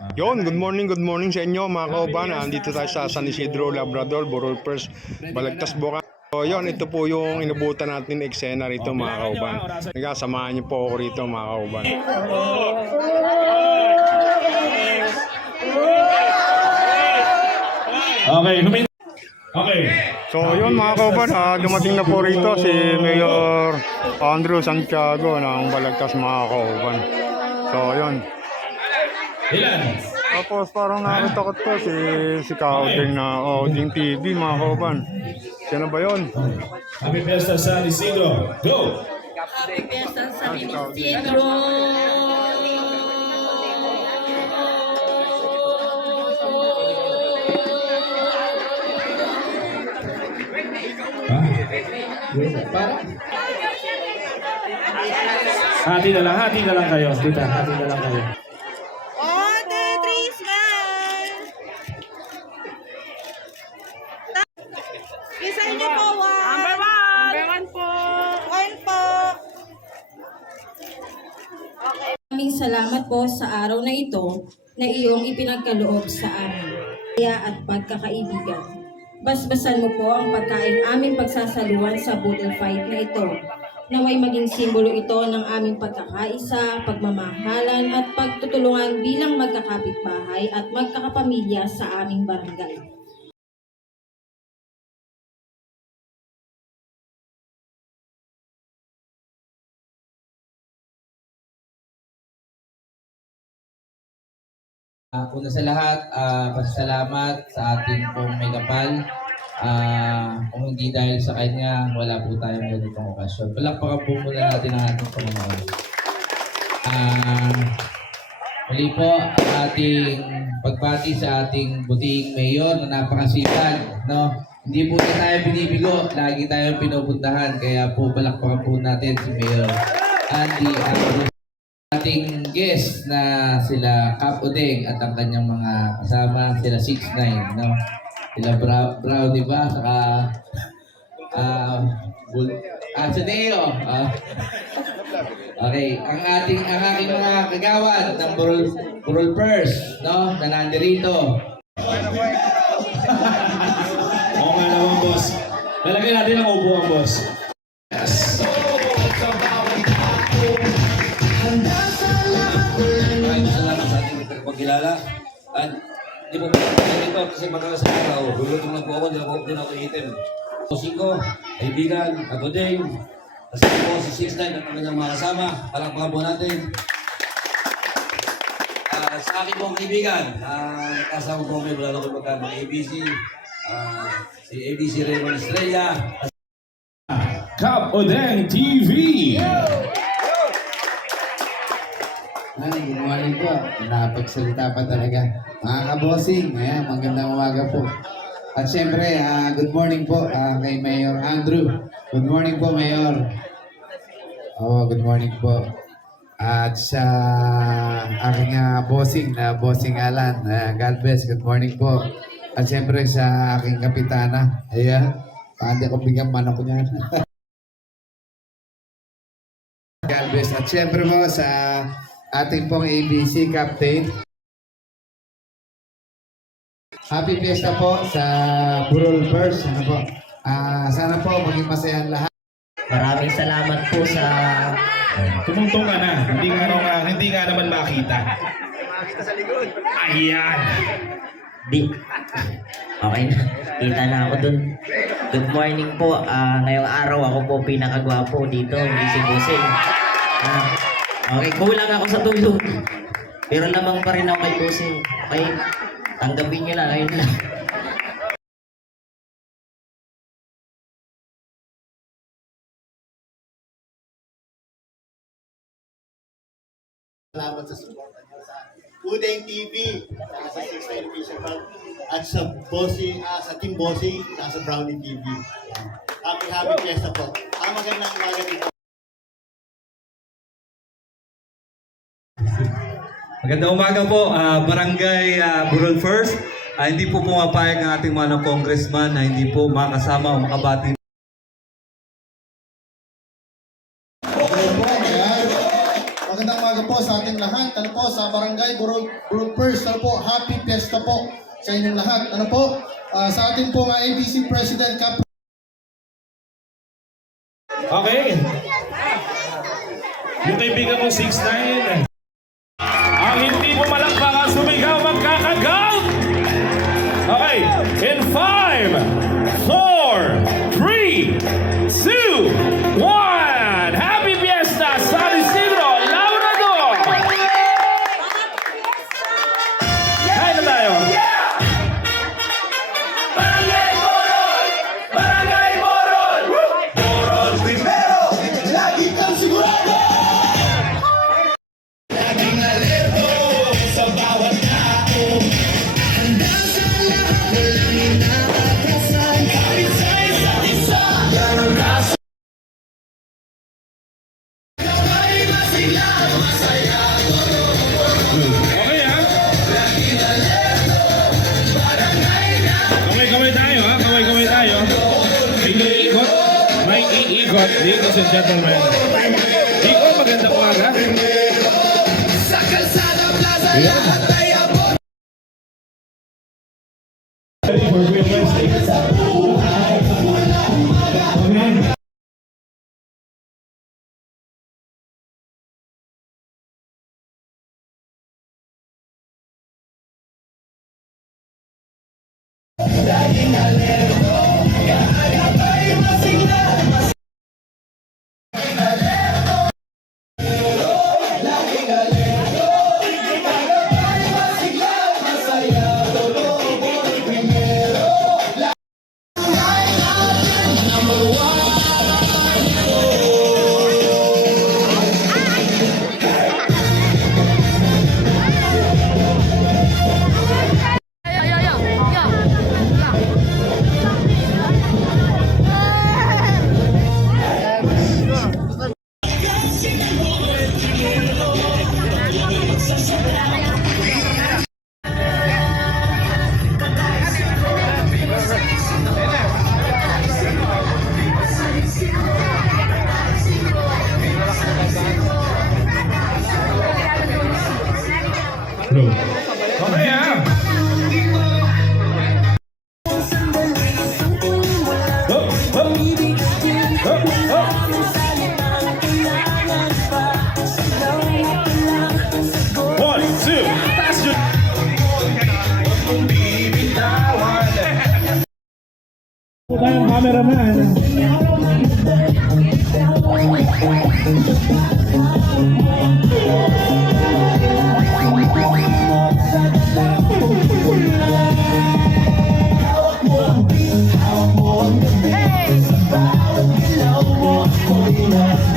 Yon, good morning sa inyo mga kauban. Andito tayo sa San Isidro, Labrador, Burol First, Balagtas, Bukal. So yon, ito po yung inabutan natin eksena rito mga kauban. Samahan niyo po ako rito mga kauban. Okay. So yun mga kauban, dumating na po rito si Mayor Andrew Santiago ng Balagtas mga kauban. So yun. Ilan? Tapos parang nakita ko to si Kauding na Oding TV mga kauban. Sino ba yun? Happy Fiesta San Isidro. Go! Happy Fiesta San Isidro! Hati na lang kayo. Tita, hati na lang kayo. On the three, smile! Isa niyo po, one! Number one po! One po! Maraming salamat po sa araw na ito na iyong ipinagkaloob sa amin. Kaya at pagkakaibigan. Basbasan mo po ang pagkain aming pagsasaluhan sa bottle fight na ito. Naway maging simbolo ito ng aming pagkakaisa, pagmamahalan at pagtutulungan bilang magkakapitbahay at magkakapamilya sa aming barangay. Una sa lahat, pasasalamat sa ating pong may kapal. Kung hindi dahil sa kanya, wala po tayong ganitong okasyon. Palakpakan po muna natin ang ating Panginoon. Muli po ang ating pagbati sa ating buting mayor na napakasipag. No? Hindi po na tayo binibigo, lagi tayong pinupuntahan. Kaya po palakpakan po natin si Mayor Andy ating guest na sila Cap Odeng at ang kanyang mga kasama, sila 6ix9ine, no? Sila Brown, di ba? Saka Sadeo. Okay, ang aking mga kagawad ng Burol First, no? Na nandirito. Oo nga naman, boss. Lalagyan natin ang upo ang boss. Yes. Maraming salamat sa ating pagkilala. At hindi po ito kasi magalas sa tao. Gulutong lang po ako, hindi na ako iitim. Bossing ko, kaibigan, Katodeng, kasi po si 6ix9ine at ang kanyang mga kasama. Palakpakan po natin. Sa aking pong kaibigan, kasama po kami mula na kung magkano ng ABC, si ABC Raymond Estrella. Cap Odeng TV. Good morning po. Nakapagsalita pa talaga. Mga kabossing, ayan, magandang umaga po. At syempre, good morning po kay Mayor Andrew. Good morning po, Mayor. Good morning po. At sa aking bossing na bossing Alan. God bless, good morning po. At syempre sa aking kapitana. Ayan, hindi ko bigyan manok niyan. God bless. At syempre po sa ating pong ABC Captain. Happy Fiesta po sa Burol First. Sana po maging masaya ang lahat. Maraming salamat po sa Tumungtong ka na. Hindi nga naman makita. Makita sa likod. Ayan. di. Okay na. Kita na ako dun. Good morning po. Ngayong araw ako po pinakagwapo dito. Hindi si Busing. Okay, kulang ako sa tulog. Pero lamang pa rin ako kay Busing. Okay, tanggapin nyo lang. Ayun lang. Salamat sa support sa Udeng TV, sa 6ix9ine Official Club, at sa Bossing, sa Team Bossing, sa Brownie TV. Happy Fiesta po. Magandang umaga dito. Magandang umaga po, Barangay Burol First. Hindi po pumapayag ang ating mga congressman na hindi po makasama o makabati. Magandang umaga po sa ating lahat. Ano po, sa Barangay Burol First. Ano po, happy fiesta po sa inyong lahat. Ano po, sa atin po nga ABC President Cap. Okay. Yung kaibigan mo 6'9". Ang hindi mo malakpakan sumigaw magkakagout. Okay. In 5, 4, 3, 2, 1. Happy Fiesta, San Isidro, Labrador! Kain na tayo. Barangay Borol! Barangay Borol! Borol primero! Lagi kang sigurado! Laging alerto sa bawat tao. Handa sa lahat, walang inaatrasan. Kapit sa isa't isa, yan ang kaso. Sabay masigla, masaya. Okay ha? Laging alerto, barangay na. Kamay-kamay tayo ha, kamay-kamay tayo. Iikot, may iikot. Ladies and gentlemen. Ikot, magandang umaga. Sa Kalsada Plaza, lahat ay abot. Ready for Green Wednesday? Okay. Okay ha. Hop, hop. Hop, hop. One, two, that's your... Tayong cameraman. Hey!